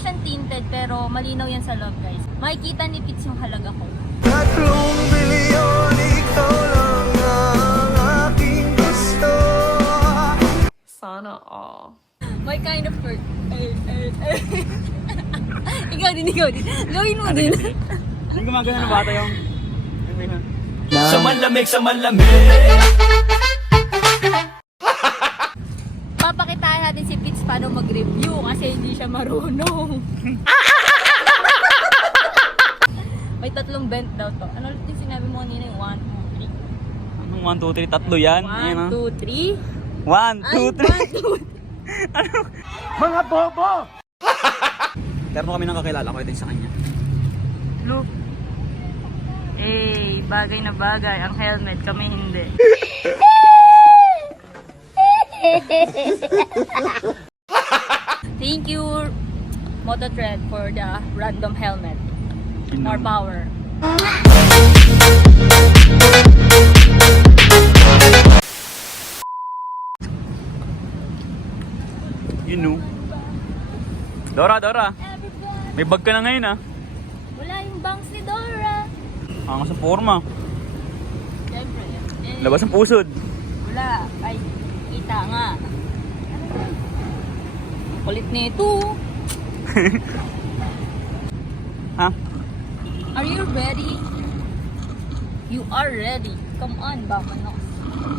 siyang tinted pero malinaw yan sa loob guys. Makikita ni Pits yung halaga ko. Tatlong bilyon, ikaw lang ang aking gusto Sana all. My kind of bird. Eh, eh, eh. ikaw din, ikaw din. Gawin mo din. Yung gumagana ng bata yung... Sa malamig, sa malamig Papakitaan natin si Pits paano mag-review kasi hindi siya marunong. May tatlong bent daw to. Ano ulit yung sinabi mo kanina yung 1, 2, 3? Anong 1, 2, 3, tatlo yan? Ayan, 1, ah. 2, 3? 1, 2, 3. 1, 2, Mga bobo! Meron kami nang kakilala ko din sa kanya. Look. Eh, bagay na bagay. Ang helmet, kami hindi. Thank you, Mototred, for the random helmet. More power. You know. Dora, Dora. May bag ka na ngayon ah. Wala yung bangs ni Dora. Ang sa forma. Siyempre. Eh, Labas ang pusod. Wala. Ay, kita nga. Kulit nito. Ha? Are you ready? You are ready. Come on, Bamanos.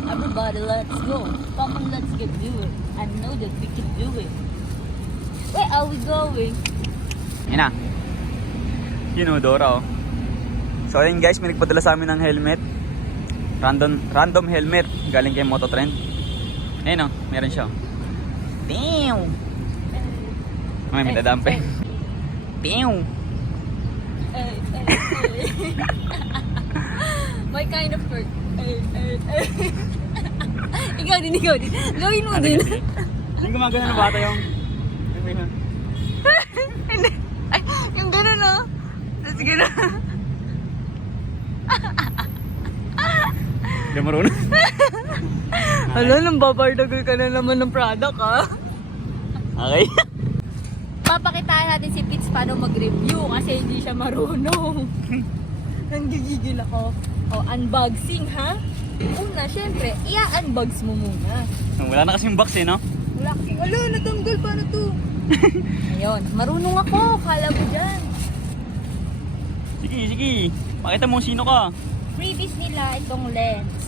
Everybody, let's go. Come on, let's get do it. I know that we can do it. Where are we going? Yun na. You know, Dora oh. So ayun guys, may nagpadala sa amin ng helmet. Random random helmet galing kay Mototrend. Ayun oh, meron siya. oh. Damn! May may eh, eh. My kind of bird. Eh. ikaw din, ikaw din. Gawin mo din. Yung gumagana ng bata yung... Yung gano'n no? Tapos gano'n. Hindi marunong. Hala, nang babardagal ka na naman ng product ah. Okay. Papakitaan natin si Pits paano mag-review kasi hindi siya marunong. Nanggigigil ako. O, unboxing ha? Una, syempre, i-unbox mo muna. Wala na kasing box eh, no? Wala kasing, ala, natanggal pa na to. Ayun, marunong ako. Kala mo dyan. Sige, sige. Pakita mo sino ka. Freebies nila itong lens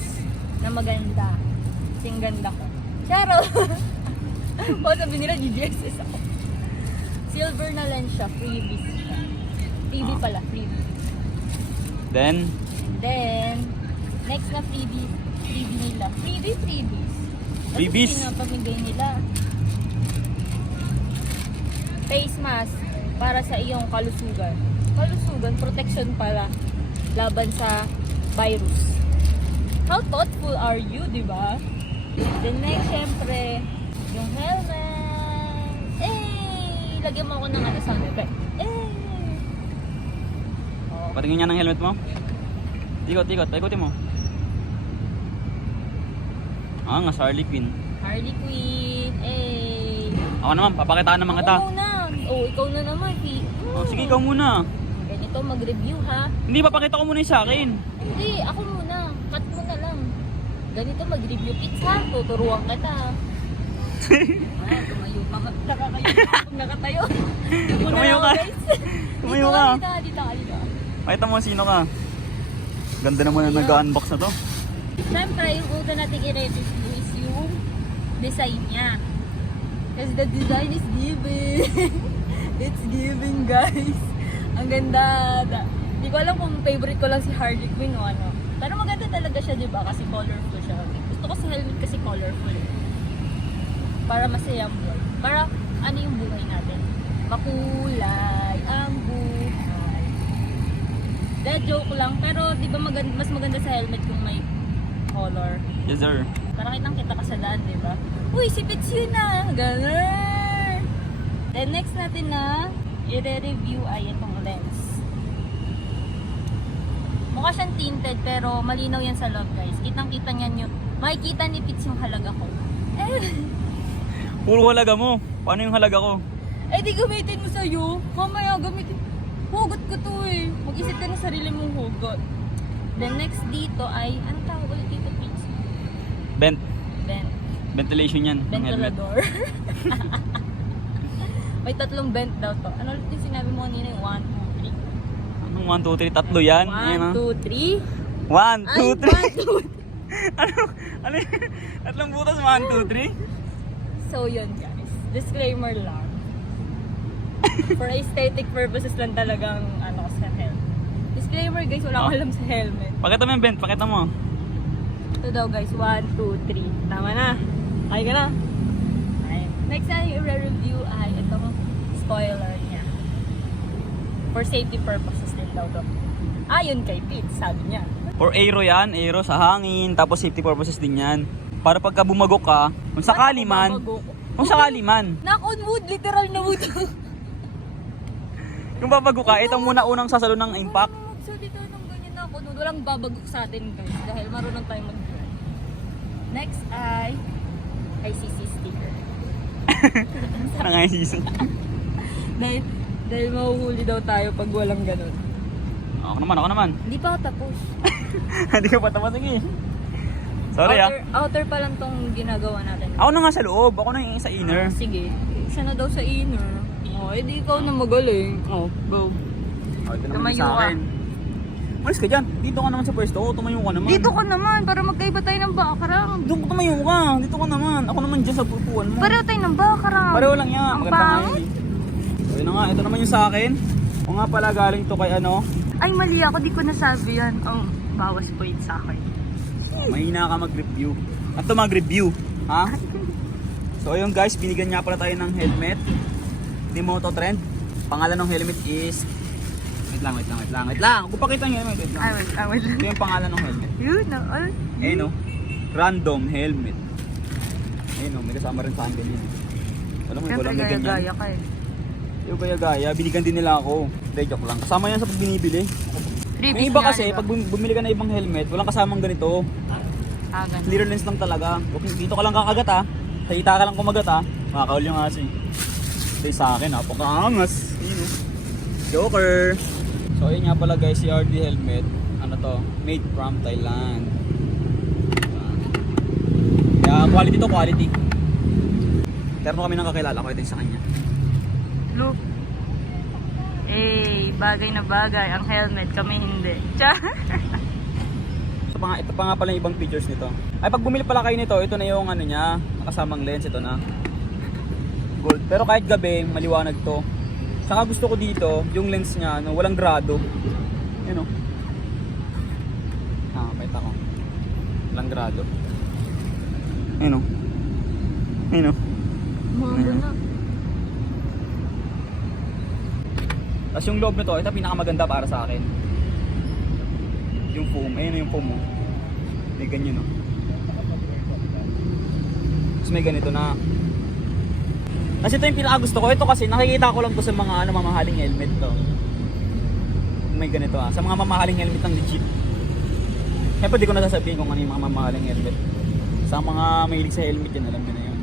na maganda. Kasing ganda ko. Charo! Baka sabi nila, GGSS ako. Silver na lens siya. Freebies siya. Freebie pala, freebie. Then, And then, next na freebie, freebie nila. Freebie, freebies. Ano Freebies? yung pinapamigay nila? Face mask para sa iyong kalusugan. Kalusugan, protection pala laban sa virus. How thoughtful are you, di ba? Then next, syempre, yung helmet. Eh, lagyan mo ako ng ano sound effect. Eh. Oh, patingin niya ng helmet mo. Ikot, ikot. Paikutin mo. Ah, nga, Harley Quinn. Harley Quinn. Eh. Ako naman, papakitaan naman kita. Ako muna. Oh, ikaw na naman. Ki. Oh, sige, ikaw muna. Ganito, mag-review ha. Hindi, papakita ko muna yung sa akin. Hindi, ako muna. Cut mo na lang. Ganito, mag-review pizza. Tuturuan kita. ah, tumayo pa. Nakakayo kung nakatayo. Tumayo ka. guys. Tumayo dito ka. Dito, dito, dito. Pakita mo sino ka. Ganda naman Yeah. nag-unbox na to. Siyempre, yung una natin i-review is yung design niya. Kasi the design is giving. It's giving, guys. Ang ganda. Da- Hindi ko alam kung favorite ko lang si Harley Quinn o ano. Pero maganda talaga siya, di ba? Kasi colorful siya. Gusto ko sa helmet kasi colorful. Para masaya ang buhay. Para ano yung buhay natin? Makulay ang buhay. That joke lang. Pero di ba maganda, mas maganda sa helmet kung may color. Yes, sir. Para kitang kita ka sa daan, di ba? Uy, si Pits yun na! Ganun! Then next natin na i-review ay itong lens. Mukha siyang tinted pero malinaw yan sa loob guys. Kitang kita niyan yung, makikita ni Pits yung halaga ko. Puro halaga mo. Paano yung halaga ko? Eh di gamitin mo sa'yo. Mamaya gamitin. Hugot ko to eh. Mag-isip ka ng sarili mong hugot. Then next dito ay, anong tawag ulit dito, Pete? Vent. Vent. Ventilation yan. Ventilador. May tatlong vent daw to. Ano ulit yung sinabi mo kanina? yung One, 1, 2, 3? Tatlo yan. One, Ayan, ah. two, three. 1, Ay, 2, 3. one, two, ano? Ano? Tatlong butas, 1, 2, 3? So yun guys, disclaimer lang. For aesthetic purposes lang talagang ano sa helmet. Disclaimer guys, wala akong Oh. alam sa helmet. Pakita mo yung vent, pakita mo. Ito daw guys, 1, 2, 3. Tama na. Ay ka na. Okay. Next na yung i-review ay itong spoiler niya. For safety purposes daw to. Ayon kay Pete, sabi niya. For aero yan, aero sa hangin, tapos safety purposes din yan. Para pagka bumagok ka, kung sakali man, kung sakali man, Knock on wood, literal na wood. kung babago ka, itong muna unang sasalo ng impact. Magsalita ng ganyan na ako. Walang babagok sa atin guys dahil marunong tayo mag-drive. Next ay ICC sticker. Yung season? dahil, dahil mahuhuli daw tayo pag walang ganun. Ako naman, ako naman. Hindi pa ako tapos. Hindi ka pa tapos, sige. Sorry ah. outer, outer pa lang tong ginagawa natin. Ako na nga sa loob, ako na yung sa inner. Ah, sige. Siya na daw sa inner. Oh, edi ikaw na magaling. Oh, go. Oh, ito naman sa akin. Umalis ka dyan. Dito ka naman sa pwesto. Oo, tumayo ka naman. Dito ka naman para magkaiba tayo ng bakarang. Doon ka tumayo ka. Dito ka naman. Ako naman dyan sa pupuan mo. Pareho tayo ng bakarang. Pareho lang yan. Ang Maganda nga yun eh. So, na nga. Ito naman yung sa akin. O nga pala galing to kay ano. Ay, mali ako. Di ko nasabi yan. Ang bawas point sa akin. Mahina ka mag-review. At to mag-review. Ha? So ayun guys, binigyan niya pala tayo ng helmet. Ni Moto Trend. Pangalan ng helmet is... Wait lang, wait lang, wait lang, wait lang. Kung pakita niyo, wait, wait lang. Ay, wait, ay, wait lang. Ito yung pangalan ng helmet. Yun, no? Ay, Eh no, random helmet. Eh no, may kasama rin sa akin ganyan. Alam mo, Siyempre, wala may ganyan. gaya-gaya ka eh. Yung gaya-gaya, binigyan din nila ako. Hindi, joke lang. Kasama yan sa pag binibili. May iba kasi, pag bum- bumili ka na ibang helmet, walang kasamang ganito. Ah, ganun. Clear lens lang talaga. Okay, dito ka lang kakagat ha. Sa ita ka lang kumagat ha. Makakawal yung aso eh. Sa akin, napakaangas. Ayun oh. Joker! So ayun nga pala guys, si RD helmet. Ano to? Made from Thailand. Kaya quality to quality. Pero kami nang kakilala ko ito yung sa kanya. Look. Eh, bagay na bagay. Ang helmet, kami hindi. Cha? Ito pa nga, ito pa nga pala yung ibang features nito. Ay pag bumili pala kayo nito, ito na yung ano niya, nakasamang lens ito na. Gold. Pero kahit gabi, maliwanag to. Saka gusto ko dito, yung lens niya, no, walang grado. Yun o. Ah, pakita ko. Walang grado. Ayun o. Ayun o. Mga na. Tapos yung loob nito, ito pinakamaganda para sa akin. Yung foam, ayun yung foam mo. May ganyan no. Tapos may ganito na. Kasi ito yung pinaka gusto ko. Ito kasi nakikita ko lang to sa mga ano, mamahaling helmet to. May ganito ah. Sa mga mamahaling helmet ng legit. Siyempre di ko nasasabihin kung ano yung mga mamahaling helmet. Sa mga mahilig sa helmet yun, alam nyo na yun.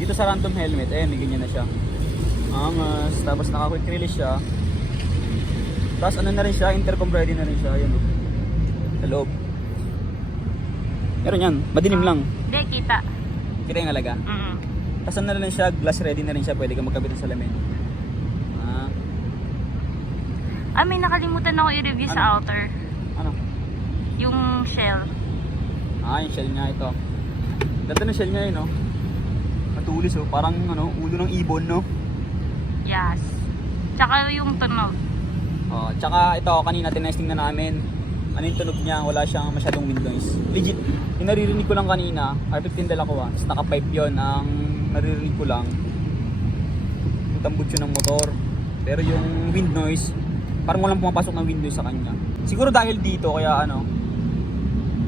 Dito sa random helmet, eh may ganyan na siya. Angas. Tapos naka quick release siya. Tapos ano na rin siya, intercom ready na rin siya. Yun oh. Sa loob. Meron yan, madilim lang. Hindi, kita. Kita yung alaga. Mm Tapos ano na rin siya, glass ready na rin siya. Pwede ka magkabit ng salamin. Ah, Ah, may nakalimutan ako i-review Ano? sa outer. ano? Yung shell. Ah, yung shell niya ito. Ganda ng shell niya yun, no? Matulis, oh. Parang, ano, ulo ng ibon, no? Yes. Tsaka yung tunog. Oh, tsaka ito, kanina tinesting na namin. Ano yung tunog niya, wala siyang masyadong wind noise. Legit, yung naririnig ko lang kanina, R15 dala ko ah, tapos naka-pipe yun, ang naririnig ko lang, yung tambutso ng motor. Pero yung wind noise, parang walang pumapasok ng wind noise sa kanya. Siguro dahil dito, kaya ano,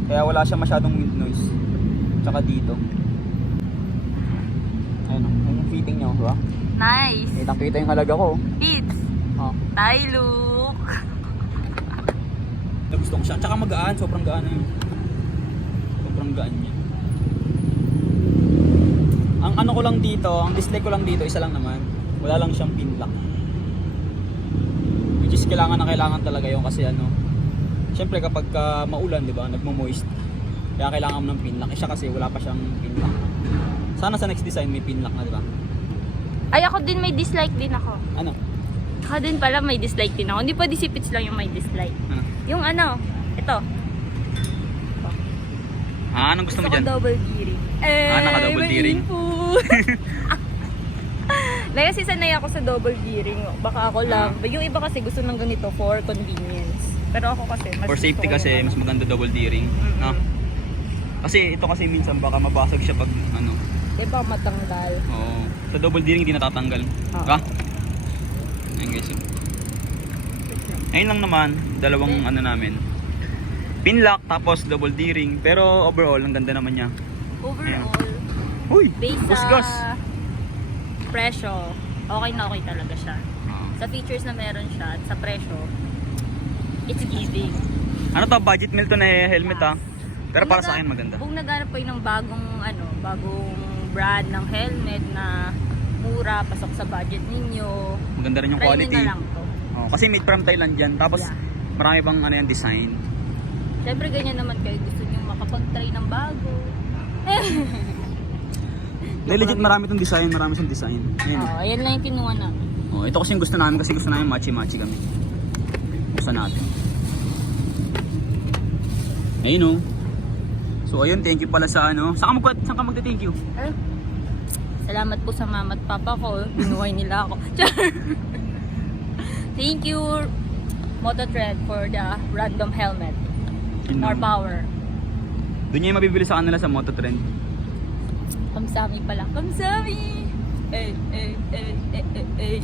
kaya wala siyang masyadong wind noise. Tsaka dito. Ayun, oh, yung fitting niya, di ba? Nice. Kitang-kita yung halaga ko. Pits. Oh. Tayo look. Na gusto ko siya. Tsaka magaan, sobrang gaan yun. Sobrang gaan niya. Ang ano ko lang dito, ang display ko lang dito, isa lang naman. wala lang siyang pin lock. Which is kailangan na kailangan talaga yung kasi ano, syempre kapag ka maulan, di ba, nagmo-moist. Kaya kailangan mo ng pin lock. Eh, siya kasi wala pa siyang pin lock. Sana sa next design may pin lock na, di ba? Ay, ako din may dislike din ako. Ano? Ako din pala may dislike din ako. Hindi pa disipits lang yung may dislike. Ano? Yung ano, ito. Ah, anong gusto mo ko dyan? double gearing. Eh, Ah, naka-double gearing. Dahil kasi sanay ako sa double gearing. Baka ako lang. Yung iba kasi gusto ng ganito for convenience. Pero ako kasi mas For gusto safety kasi, mas maganda double D-ring. Mm-mm. No? Kasi ito kasi minsan baka mabasag siya pag ano. Diba matanggal? Oo. Sa double D-ring hindi natatanggal. Oo. Ha? Ayun guys. yun. Ayun lang naman, dalawang ano namin. Pin lock tapos double D-ring. Pero overall, ang ganda naman niya. Overall, Uy! based Busgas! sa presyo, okay na okay talaga siya. Oo. Sa features na meron siya at sa presyo, it's giving. Ano to, budget meal to na helmet ha. Pero Kung para sa naga- akin maganda. Kung naghanap kayo ng bagong ano, bagong brand ng helmet na mura, pasok sa budget ninyo, Maganda rin yung try quality. na lang to. Oo, kasi made from Thailand yan. Tapos Yeah. marami pang ano yan design. Siyempre ganyan naman kayo, gusto nyo makapag-try ng bago. Dahil legit marami tong design, marami siyang design. Ayun. Oo, ayan lang yung kinuha namin. Oh, ito kasi yung gusto namin kasi gusto namin matchy-matchy kami. Buksan natin. Ayun oh. So ayun, thank you pala sa ano. Saan ka mag saan ka magte-thank you? Eh, Salamat po sa mama at papa ko. Binuhay nila ako. Thank you, Mototrend, for the random helmet. More power. Doon niya yung mabibili sa kanila sa Mototrend. Kamsami pala. Kamsami! Eh, eh, eh, eh, eh, eh.